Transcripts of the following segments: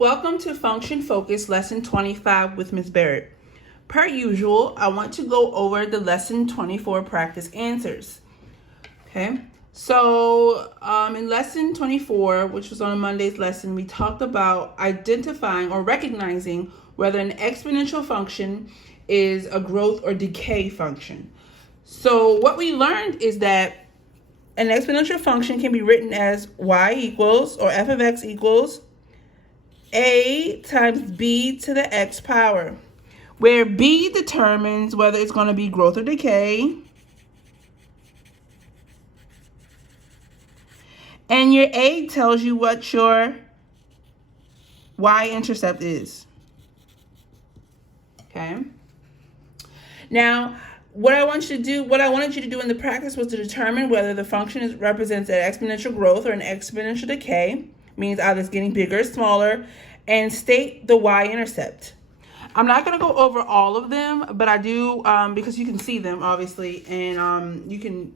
Welcome to Function Focus Lesson 25 with Ms. Barrett. Per usual, I want to go over the Lesson 24 practice answers. Okay, so in Lesson 24, which was on Monday's lesson, we talked about identifying or recognizing whether an exponential function is a growth or decay function. So what we learned is that an exponential function can be written as y equals, or f of x equals, a times b to the x power, where b determines whether it's going to be growth or decay, and your a tells you what your y-intercept is. Okay. Now, what I wanted you to do in the practice was to determine whether the function represents an exponential growth or an exponential decay, means either it's getting bigger or smaller, and state the y-intercept. I'm not going to go over all of them, but I do, because you can see them, obviously, and you can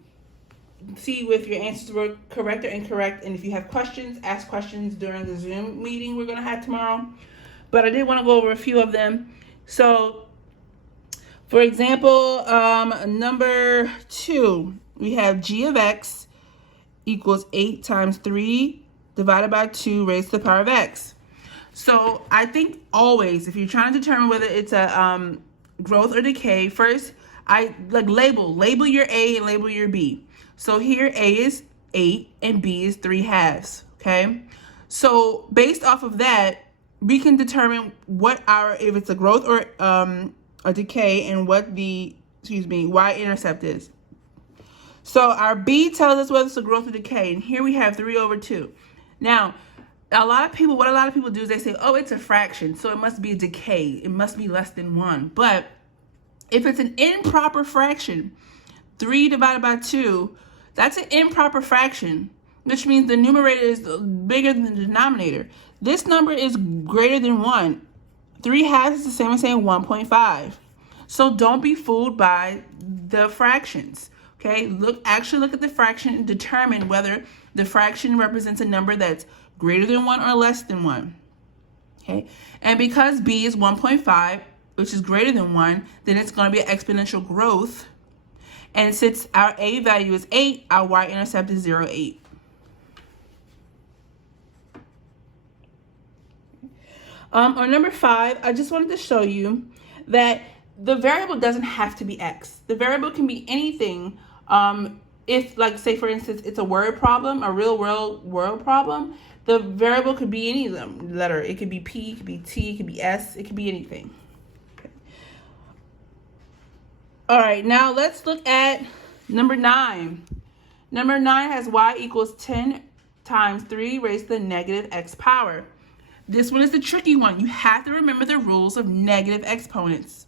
see if your answers were correct or incorrect, and if you have questions, ask questions during the Zoom meeting we're going to have tomorrow. But I did want to go over a few of them. So, for example, number 2, we have g of x equals 8 times 3 divided by 2 raised to the power of x. So I think always, if you're trying to determine whether it's a growth or decay, first I label your A and label your B. So here A is 8 and B is 3/2. Okay, so based off of that, we can determine if it's a growth or a decay and what the y-intercept is. So our B tells us whether it's a growth or decay, and here we have 3/2. Now, what a lot of people do is they say, oh, it's a fraction, so it must be a decay. It must be less than 1. But if it's an improper fraction, 3 divided by 2, that's an improper fraction, which means the numerator is bigger than the denominator. This number is greater than 1. 3/2 is the same as saying 1.5. So don't be fooled by the fractions. Okay, actually look at the fraction and determine whether the fraction represents a number that's greater than 1 or less than 1. Okay, and because b is 1.5, which is greater than 1, then it's going to be an exponential growth. And since our a value is 8, our y-intercept is 0.8. Or number 5, I just wanted to show you that the variable doesn't have to be x. The variable can be anything. If, like, say, for instance, it's a word problem, a real world problem, the variable could be any letter. It could be P, it could be T, it could be S, it could be anything. Okay. All right, now let's look at number 9. Number 9 has y equals 10 times 3 raised to the negative x power. This one is the tricky one. You have to remember the rules of negative exponents.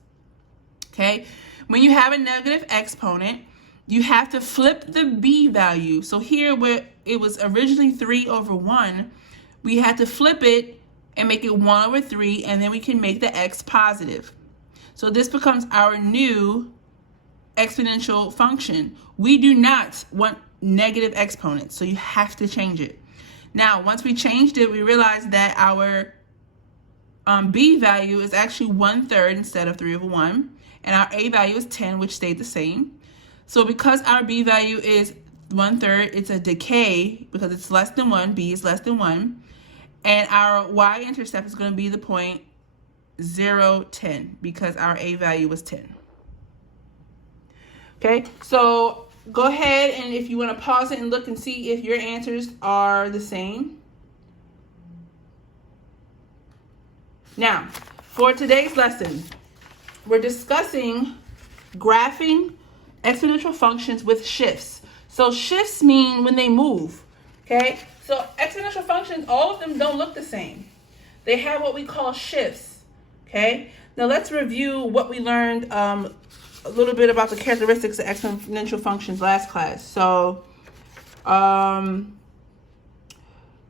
Okay, when you have a negative exponent, you have to flip the b value. So here, where it was originally 3/1, we had to flip it and make it 1/3, and then we can make the x positive. So this becomes our new exponential function. We do not want negative exponents, so you have to change it. Now, once we changed it, we realized that our b value is actually 1/3 instead of 3/1, and our a value is 10, which stayed the same. So because our b value is 1/3, it's a decay because it's less than 1, b is less than 1, and our y-intercept is going to be the point 0.10 because our a value was 10. Okay, so go ahead, and if you want to pause it and look and see if your answers are the same. Now, for today's lesson, we're discussing graphing exponential functions with shifts. So shifts mean when they move, okay? So exponential functions, all of them don't look the same. They have what we call shifts, okay? Now let's review what we learned a little bit about the characteristics of exponential functions last class. So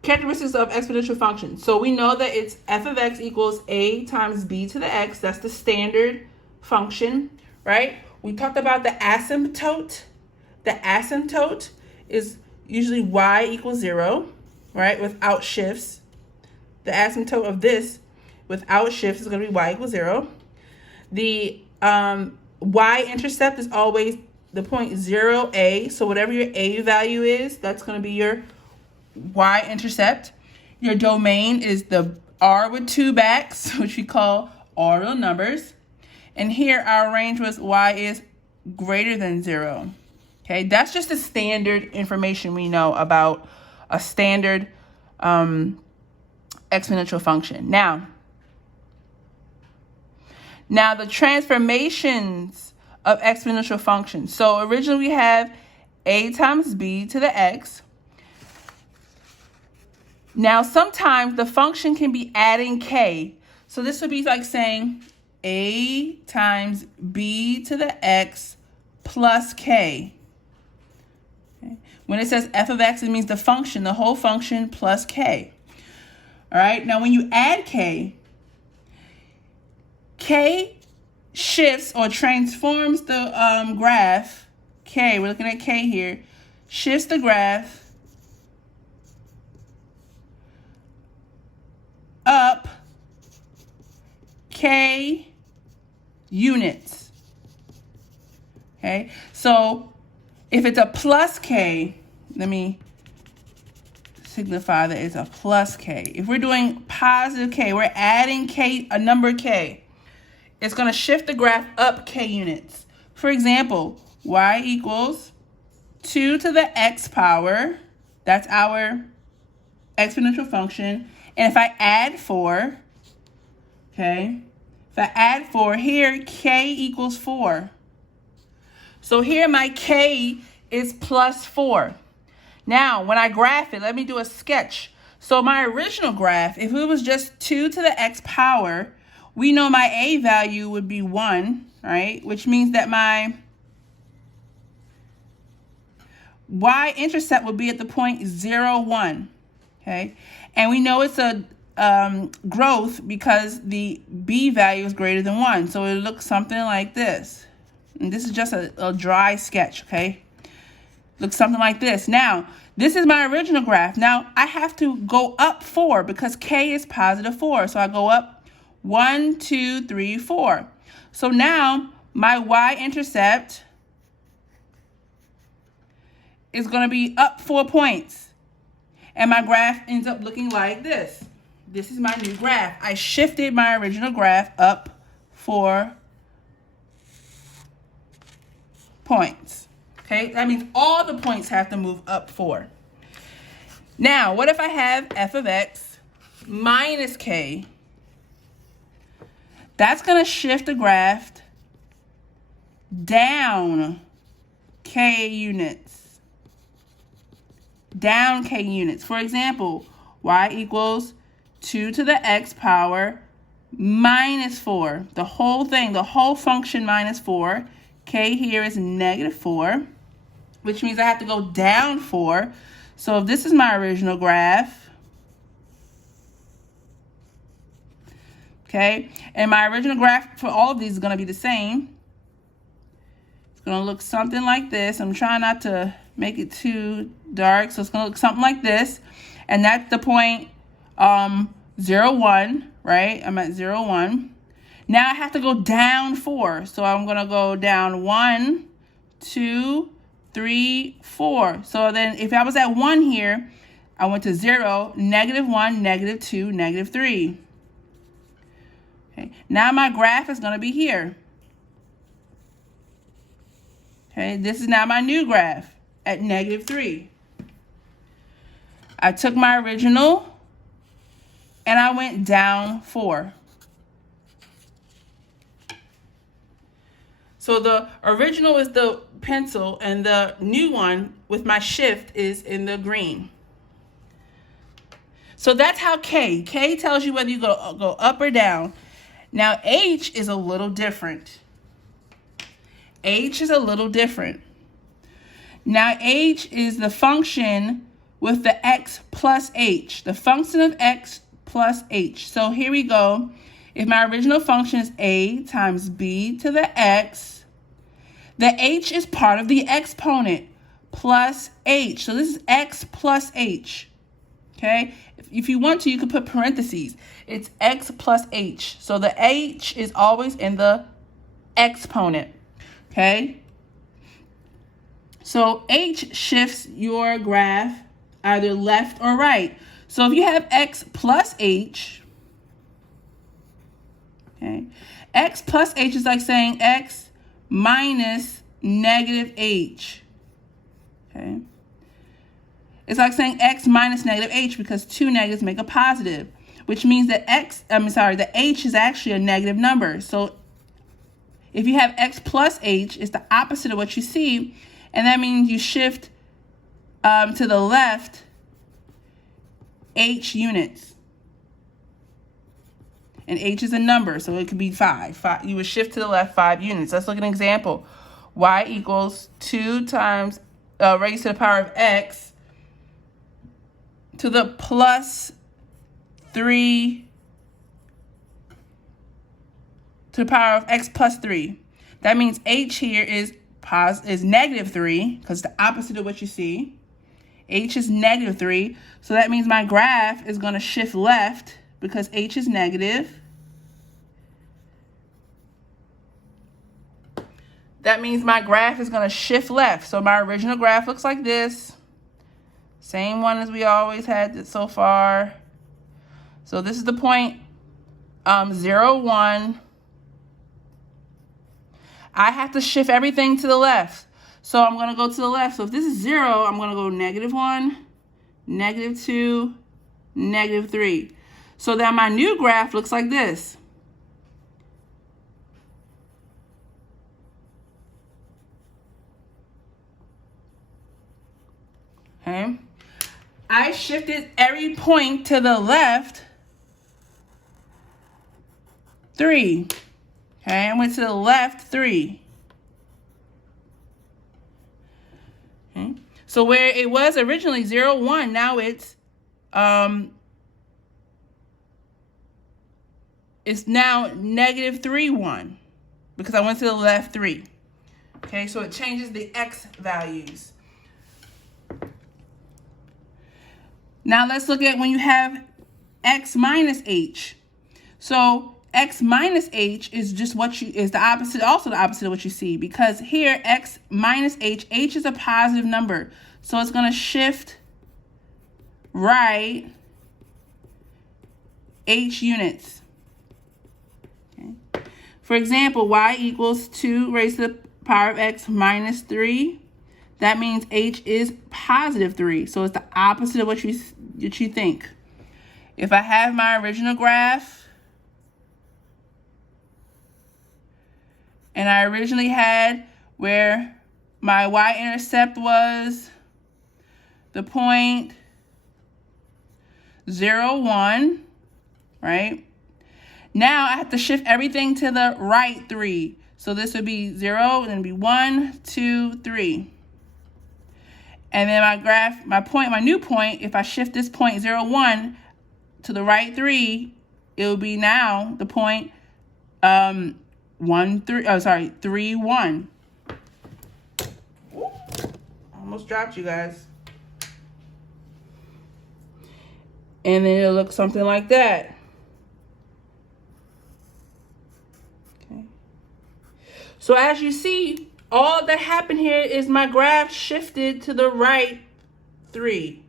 characteristics of exponential functions. So we know that it's f of x equals a times b to the x. That's the standard function, right? We talked about the asymptote. The asymptote is usually y equals 0, right, without shifts. the asymptote of this without shifts is going to be y equals 0. The y-intercept is always the point 0a. So whatever your a value is, that's going to be your y-intercept. Your domain is the r with 2 backs, which we call ordinal numbers. And here our range was y is greater than 0. Okay, that's just the standard information we know about a standard exponential function. Now the transformations of exponential functions. So originally we have a times b to the x. Now sometimes the function can be adding k. So this would be like saying a times b to the x plus k. Okay. When it says f of x, it means the function, the whole function plus k. All right, now when you add k shifts or transforms the graph. K, we're looking at k here, shifts the graph up k units. Okay, so if it's a plus k, let me signify that it's a plus k. If we're doing positive k, we're adding k, a number k. It's going to shift the graph up k units. For example, y equals 2 to the x power. That's our exponential function. And if I add 4, okay, if I add 4, here k equals 4. So here my k is plus 4. Now, when I graph it, let me do a sketch. So my original graph, if it was just 2 to the x power, we know my a value would be 1, right? Which means that my y-intercept would be at the point 0, 1, okay? And we know it's a growth because the b value is greater than 1. So it looks something like this. And this is just a dry sketch, okay? Looks something like this. Now, this is my original graph. Now, I have to go up 4 because k is positive 4. So I go up 1, 2, 3, 4. So now my y-intercept is going to be up 4 points. And my graph ends up looking like this. This is my new graph. I shifted my original graph up 4 points. Okay, that means all the points have to move up 4. Now, what if I have f of x minus k? That's going to shift the graph down k units. Down k units. For example, y equals 2 to the x power minus 4. The whole thing, the whole function minus 4. K here is negative 4, which means I have to go down 4. So if this is my original graph, okay, and my original graph for all of these is going to be the same. It's going to look something like this. I'm trying not to make it too dark, so it's going to look something like this. And that's the point 0, 1, right? I'm at 0, 1. Now I have to go down 4. So I'm going to go down 1, 2, 3, 4. So then if I was at 1 here, I went to 0, negative 1, negative 2, negative 3. Okay. Now my graph is going to be here. Okay, this is now my new graph at negative 3. I took my original and I went down 4. So the original is the pencil and the new one with my shift is in the green. So that's how K tells you whether you go up or down. Now H is a little different. H is a little different. Now H is the function with the x plus h, the function of x plus h. So here we go. If my original function is a times b to the x, the h is part of the exponent plus h. So this is x plus h. Okay, if you want to, you could put parentheses. It's x plus h. So the h is always in the exponent. Okay, so h shifts your graph either left or right. So if you have x plus h, okay, x plus h is like saying x minus negative h. Okay. It's like saying x minus negative h because two negatives make a positive, which means that the h is actually a negative number. So if you have x plus h, it's the opposite of what you see, and that means you shift to the left h units. And h is a number, so it could be 5. You would shift to the left 5 units. Let's look at an example. Y equals 2 times raised to the power of x to the plus 3 to the power of x plus 3. That means h here is negative 3 because the opposite of what you see. H is negative 3. So that means my graph is going to shift left because h is negative. That means my graph is going to shift left. So my original graph looks like this. Same one as we always had so far. So this is the point 0, 1. I have to shift everything to the left. So I'm going to go to the left. So if this is 0, I'm going to go negative 1, negative 2, negative 3. So then my new graph looks like this. Okay. I shifted every point to the left 3. Okay, I went to the left 3. Okay. So where it was originally 0, 1, now it's now negative 3, 1 because I went to the left 3. Okay, so it changes the x values. Now let's look at when you have x minus h. So x minus h is just is the opposite, also the opposite of what you see, because here x minus h is a positive number. So it's going to shift right h units. Okay. For example, y equals 2 raised to the power of x minus 3. That means h is positive 3. So it's the opposite of what you think. If I have my original graph, and I originally had where my y-intercept was the point 0, 1, right? Now I have to shift everything to the right 3. So this would be 0, and then it'd be 1, 2, 3. And then my new point, if I shift this point 0, 1 to the right 3, it will be now the point 3, 1. Almost dropped you guys. And then it'll look something like that. Okay. So as you see, all that happened here is my graph shifted to the right 3.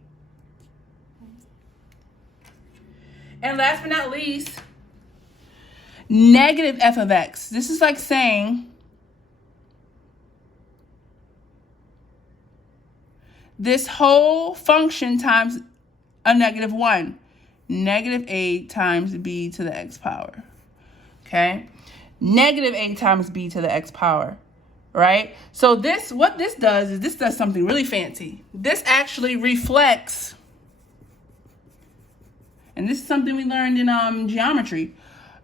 And last but not least, negative f of x. This is like saying this whole function times a negative 1. Negative a times b to the x power. Okay? Negative a times b to the x power. Right? So what this does is this does something really fancy. This actually reflects, and this is something we learned in geometry,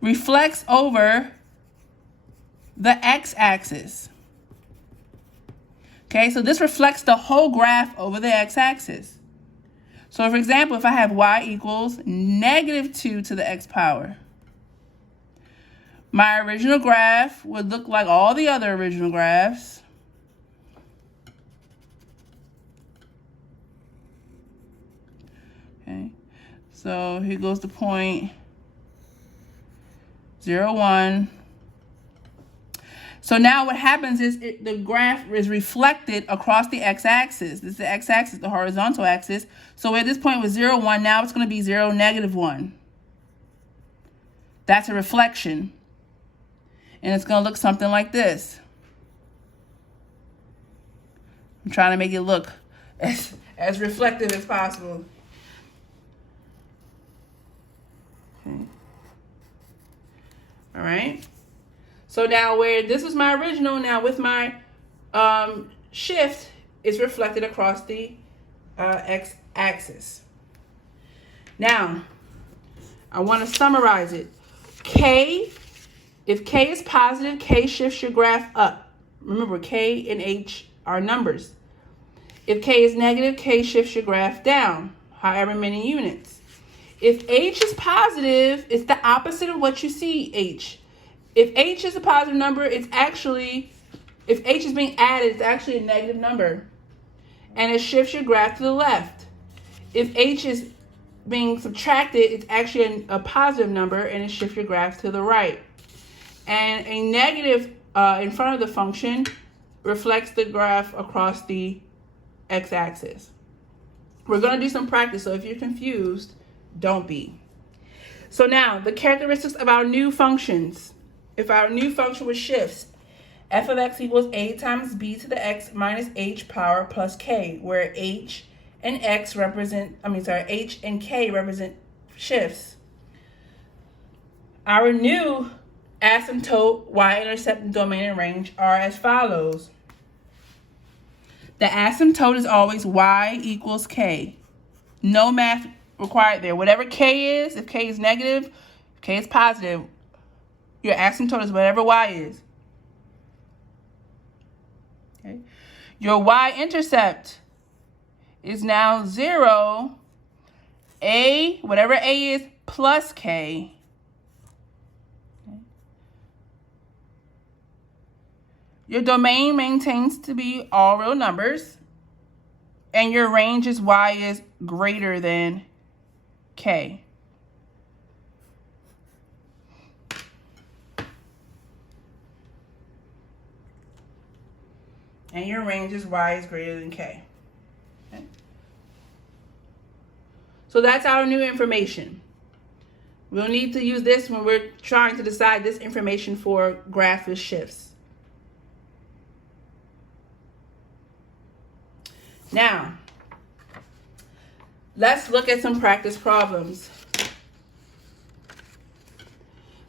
reflects over the x-axis. Okay, so this reflects the whole graph over the x-axis. So for example, if I have y equals negative 2 to the x power, my original graph would look like all the other original graphs. Okay. So here goes the point 0, 1. So now what happens is the graph is reflected across the x-axis. This is the x-axis, the horizontal axis. So at this point was 0, 1, now it's going to be 0, -1. That's a reflection. And it's going to look something like this. I'm trying to make it look as reflective as possible. Okay. All right. So now where this was my original, now with my shift, it's reflected across the x-axis. Now, I want to summarize it. If K is positive, K shifts your graph up. Remember, K and H are numbers. If K is negative, K shifts your graph down, however many units. If H is positive, it's the opposite of what you see, H. If H is a positive number, it's actually, if H is being added, it's actually a negative number. And it shifts your graph to the left. If H is being subtracted, it's actually a positive number, and it shifts your graph to the right. And a negative in front of the function reflects the graph across the x-axis. We're going to do some practice, so if you're confused, don't be. So now, the characteristics of our new functions. If our new function was shifts, f of x equals a times b to the x minus h power plus k, where h and x represent, h and k represent shifts. Our new asymptote, y-intercept, and domain and range are as follows. The asymptote is always y equals k. No math required there. Whatever k is, if k is negative, if k is positive, your asymptote is whatever y is. Okay. Your y-intercept is now 0, a, whatever a is, plus k. Okay. Your domain maintains to be all real numbers, and your range is y is greater than k. And your range is y is greater than k. Okay. So that's our new information. We'll need to use this when we're trying to decide this information for graph with shifts. Now, let's look at some practice problems.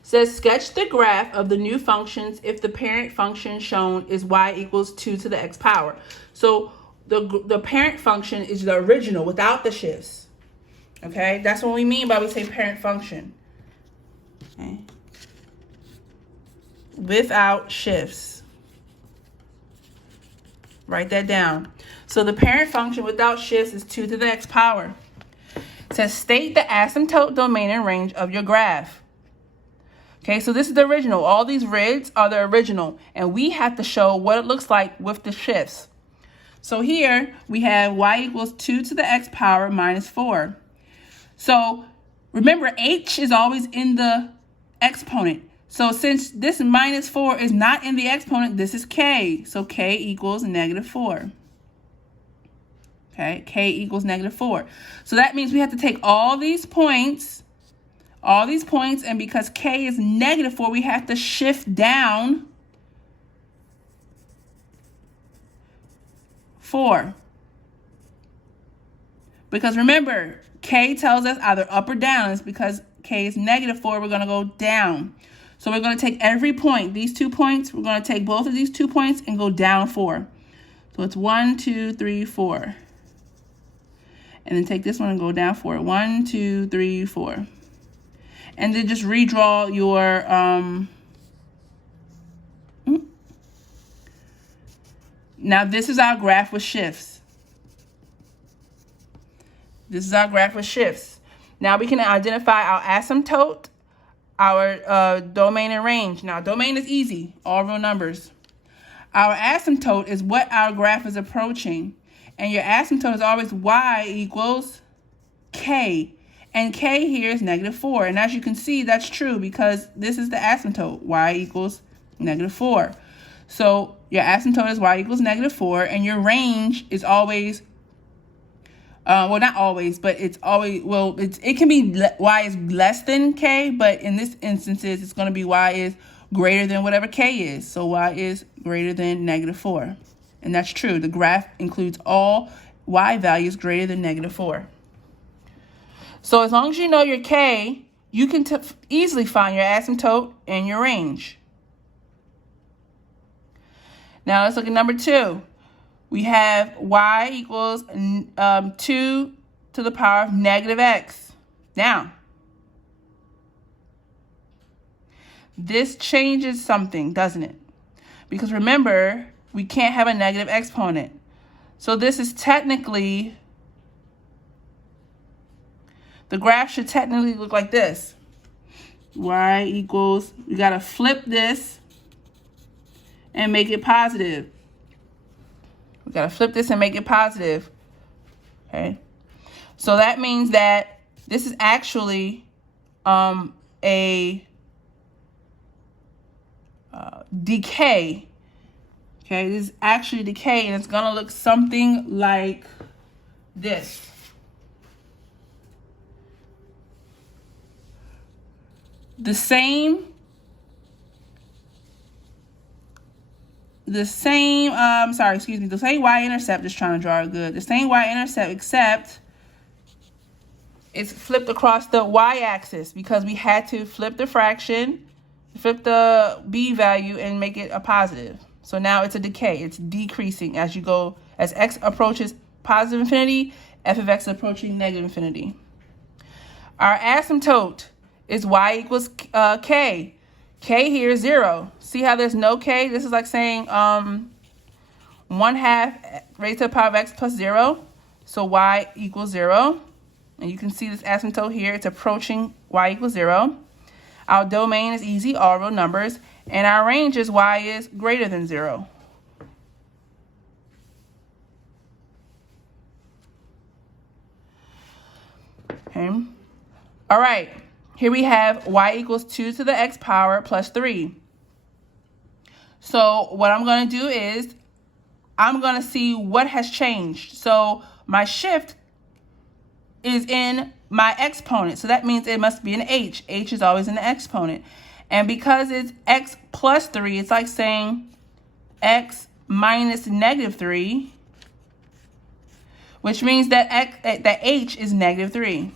Says sketch the graph of the new functions if the parent function shown is y equals 2 to the x power. So the parent function is the original without the shifts. Okay, that's what we mean by we say parent function. Okay. Without shifts. Write that down. So the parent function without shifts is 2 to the x power. It says state the asymptote, domain, and range of your graph. Okay, so this is the original. All these reds are the original, and we have to show what it looks like with the shifts. So here we have y equals 2 to the x power minus 4. So remember, h is always in the exponent. So since this minus 4 is not in the exponent, this is k. So k equals -4. Okay, k equals -4. So that means we have to take all these points, and because k is -4, we have to shift down 4. Because remember, k tells us either up or down. It's because k is -4, we're going to go down. So we're going to take every point, these 2 points, we're going to take both of these 2 points and go down 4. So it's 1, 2, 3, 4. And then take this one and go down 4. 1, 2, 3, 4. And then just redraw your Now this is our graph with shifts. This is our graph with shifts. Now we can identify our asymptote, our domain and range. Now domain is easy, all real numbers. Our asymptote is what our graph is approaching. And your asymptote is always y equals k. And k here is -4. And as you can see, that's true because this is the asymptote, y equals -4. So your asymptote is y equals -4, and your range is always, well, not always, but it's always, well, it can be y is less than k, but in this instances, it's going to be y is greater than whatever k is. So y is greater than -4. And that's true. The graph includes all y values greater than -4. So as long as you know your k, you can easily find your asymptote and your range. Now let's look at number 2. We have y equals 2 to the power of -x. Now, this changes something, doesn't it? Because remember, we can't have a negative exponent. So this is technically, the graph should technically look like this. Y equals, we got to flip this and make it positive. We got to flip this and make it positive. Okay. So that means that this is actually a decay. Okay, this is actually decay, and it's going to look something like this. The same y-intercept, just trying to draw it good. The same y-intercept, except it's flipped across the y-axis because we had to flip the fraction, flip the b value, and make it a positive. So now it's a decay. It's decreasing as you go, as x approaches positive infinity, f of x is approaching negative infinity. Our asymptote is y equals k. K here is 0. See how there's no k? This is like saying 1/2 raised to the power of x plus 0. So y equals 0. And you can see this asymptote here. It's approaching y equals 0. Our domain is easy, all real numbers. And our range is y is greater than 0. Okay. All right. Here we have y equals 2 to the x power plus 3. So what I'm going to do is I'm going to see what has changed. So my shift is in my exponent. So that means it must be an h. H is always in the exponent. And because it's x plus 3, it's like saying x minus -3, which means that that h is -3.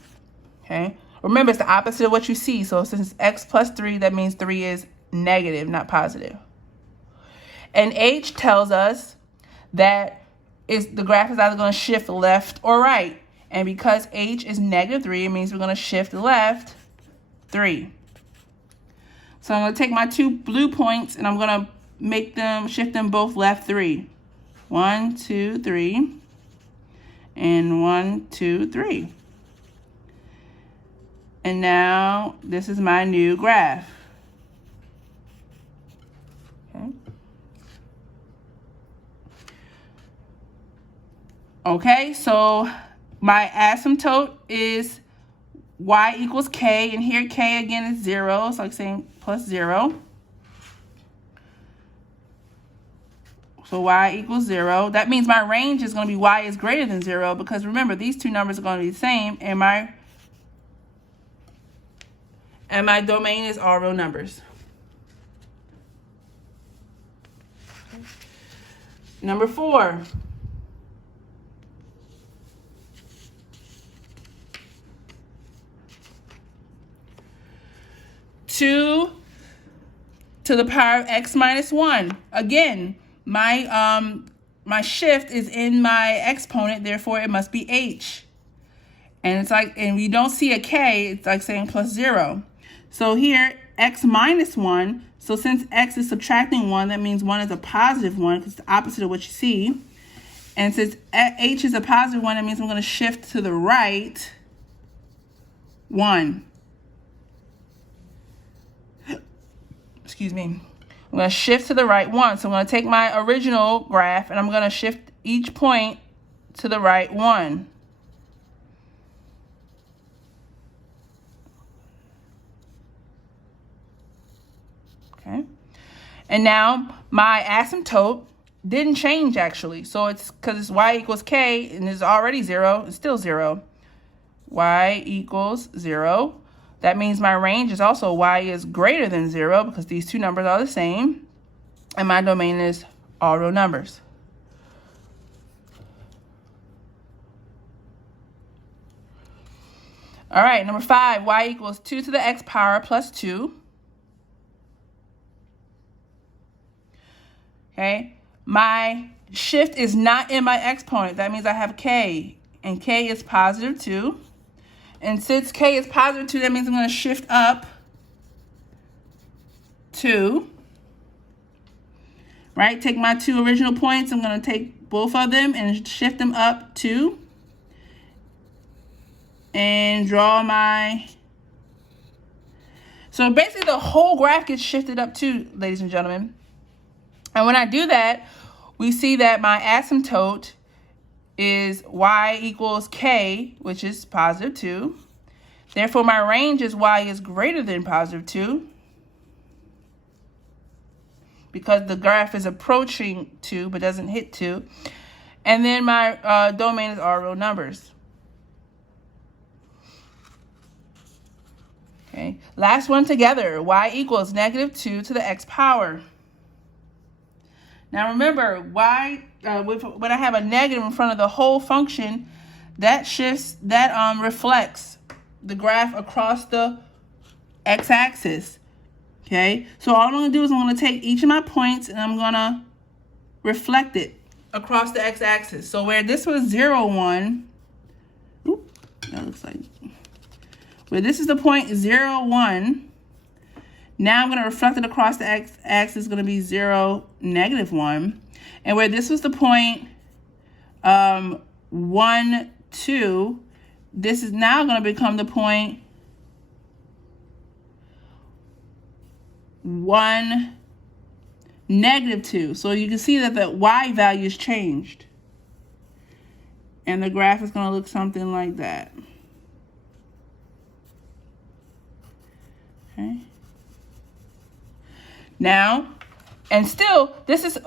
Okay. Remember, it's the opposite of what you see. So since it's x plus 3, that means 3 is negative, not positive. And h tells us that the graph is either going to shift left or right. And because h is -3, it means we're going to shift left 3. So I'm going to take my 2 blue points and I'm going to shift them both left 3. 1, 2, 3. And 1, 2, 3. And now this is my new graph. Okay. Okay, so my asymptote is y equals k, and here k again is 0, so like saying plus 0. So y equals 0. That means my range is going to be y is greater than 0, because remember, these two numbers are going to be the same, and my domain is all real numbers. Number 4. Two to the power of x minus 1. Again, my shift is in my exponent, therefore it must be h. And it's like, and we don't see a k, it's like saying plus 0. So here, x minus 1. So since x is subtracting 1, that means 1 is a positive 1, because it's the opposite of what you see. And since h is a positive 1, that means I'm going to shift to the right 1. Excuse me. I'm going to shift to the right 1. So I'm going to take my original graph and I'm going to shift each point to the right 1. Okay. And now my asymptote didn't change actually. So it's because it's y equals k and it's already 0. It's still 0. Y equals 0. That means my range is also y is greater than 0 because these two numbers are the same. And my domain is all real numbers. All right, number 5, y equals 2 to the x power plus 2. Okay, my shift is not in my exponent. That means I have k, and k is positive 2. And since k is positive 2, that means I'm going to shift up 2. Right, take my two original points. I'm going to take both of them and shift them up 2. And draw my... So basically the whole graph gets shifted up 2, ladies and gentlemen. And when I do that, we see that my asymptote is y equals k, which is positive 2. Therefore, my range is y is greater than positive 2. Because the graph is approaching 2 but doesn't hit 2. And then my domain is all real numbers. Okay, last one together, y equals negative 2 to the x power. Now remember, when I have a negative in front of the whole function, that reflects the graph across the x-axis. Okay, so all I'm going to do is I'm going to take each of my points and I'm going to reflect it across the x-axis. So where this was 0, 1, that looks like... Where this is the point 0, 1, now I'm going to reflect it across the x-axis is going to be 0, negative 1. And where this was the point 1, 2, this is now going to become the point 1, negative 2. So you can see that the y value is changed. And the graph is going to look something like that. Okay. Now, and still, this is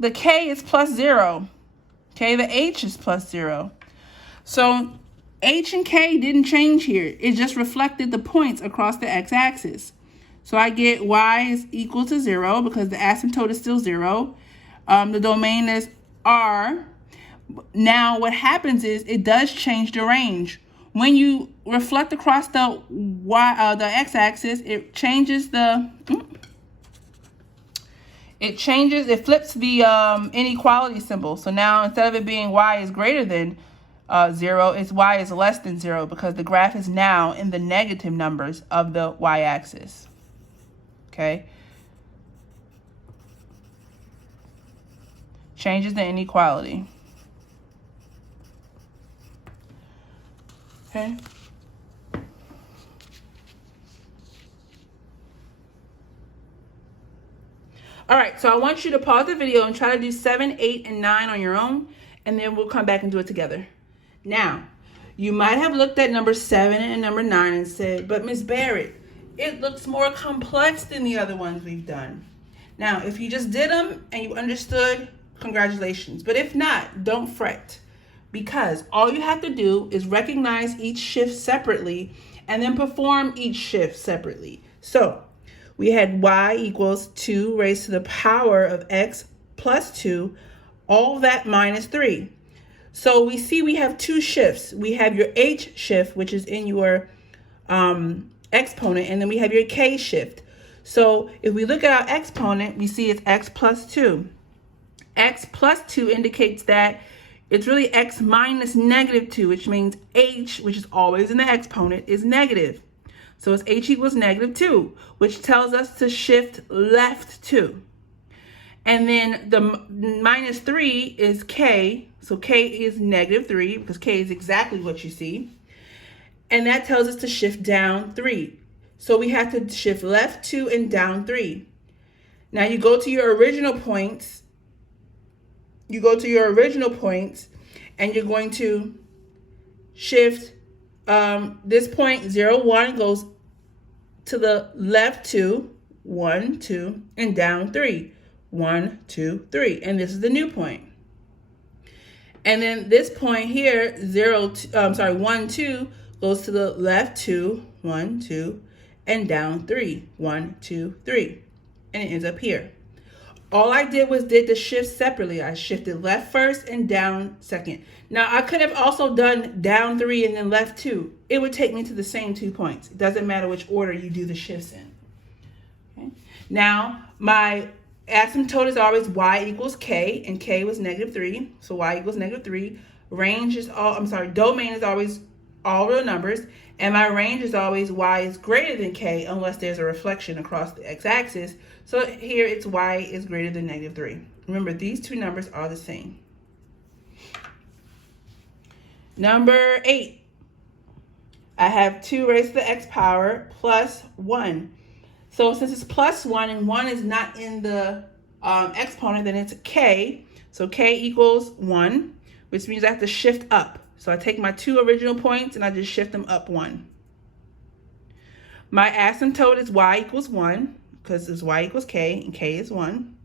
the k is plus 0. Okay, the h is plus 0. So h and k didn't change here. It just reflected the points across the x-axis. So I get y is equal to 0 because the asymptote is still 0. The domain is r. Now what happens is it does change the range. When you reflect across the x-axis, it changes it flips the inequality symbol. So now instead of it being y is greater than 0, it's y is less than 0 because the graph is now in the negative numbers of the y-axis. Okay. Changes the inequality. Okay. All right, so I want you to pause the video and try to do 7, 8, and 9 on your own, and then we'll come back and do it together. Now, you might have looked at number 7 and number 9 and said, but Ms. Barrett, it looks more complex than the other ones we've done. Now, if you just did them and you understood, congratulations. But if not, don't fret. Because all you have to do is recognize each shift separately and then perform each shift separately. So we had y equals 2 raised to the power of x plus 2, all that minus 3. So we see we have two shifts. We have your h shift, which is in your exponent, and then we have your k shift. So if we look at our exponent, we see it's x plus 2. X plus 2 indicates that it's really x minus negative 2, which means h, which is always in the exponent, is negative. So it's h equals negative 2, which tells us to shift left 2. And then the minus 3 is k, so k is negative 3, because k is exactly what you see. And that tells us to shift down 3. So we have to shift left 2 and down 3. Now you go to your original points. And you're going to shift this point 0, 1 goes to the left 2, 1, 2, and down 3. 1, 2, 3. And this is the new point. And then this point here, 1, 2, goes to the left 2, 1, 2, and down 3. 1, 2, 3. And it ends up here. All I did was did the shift separately. I shifted left first and down second. Now, I could have also done down 3 and then left 2. It would take me to the same 2 points. It doesn't matter which order you do the shifts in. Okay. Now, my asymptote is always y equals k, and k was -3, so y equals -3. Range is domain is always all real numbers, and my range is always y is greater than k unless there's a reflection across the x-axis. So here it's y is greater than -3. Remember, these two numbers are the same. Number 8. I have 2 raised to the x power plus 1. So since it's plus 1 and 1 is not in the exponent, then it's k. So k equals 1, which means I have to shift up. So I take my 2 original points and I just shift them up 1. My asymptote is y equals 1 because it's y equals k and k is 1.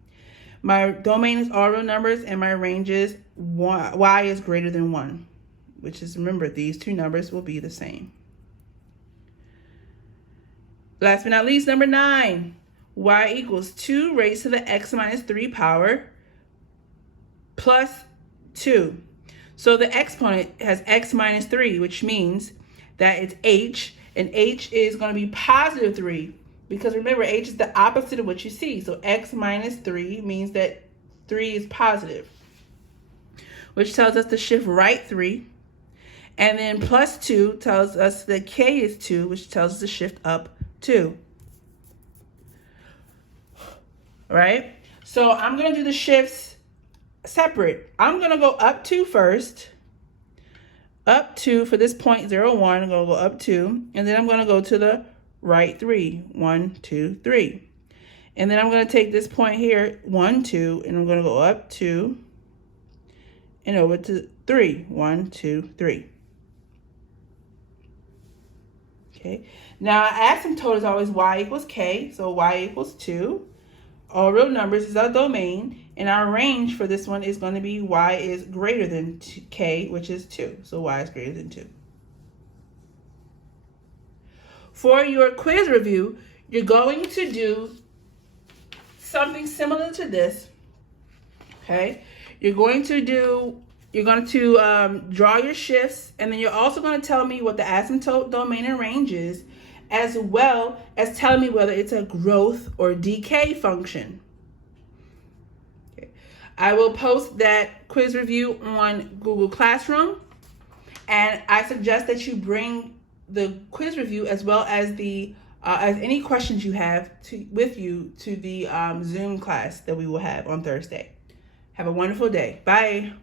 My domain is all real numbers and my range is y is greater than 1, which is, remember, these two numbers will be the same. Last but not least, number 9, y equals 2 raised to the x minus 3 power plus 2. So the exponent has x minus 3, which means that it's h, and h is going to be positive 3, because remember, h is the opposite of what you see. So x minus 3 means that 3 is positive, which tells us to shift right 3. And then plus 2 tells us that k is 2, which tells us to shift up 2. Right? So I'm going to do the shifts separate. I'm going to go up 2 first. Up 2 for this point 0, 1. I'm going to go up 2. And then I'm going to go to the right 3. 1, 2, 3. And then I'm going to take this point here, 1, 2. And I'm going to go up 2 and over to 3. 1, 2, 3. Okay. Now, asymptote is always y equals k, so y equals 2. All real numbers is our domain, and our range for this one is going to be y is greater than k, which is 2. So y is greater than 2. For your quiz review, you're going to do something similar to this. Okay? You're going to draw your shifts, and then you're also going to tell me what the asymptote, domain, and range is, as well as telling me whether it's a growth or decay function. Okay. I will post that quiz review on Google Classroom, and I suggest that you bring the quiz review as well as as any questions you have with you to the Zoom class that we will have on Thursday. Have a wonderful day. Bye.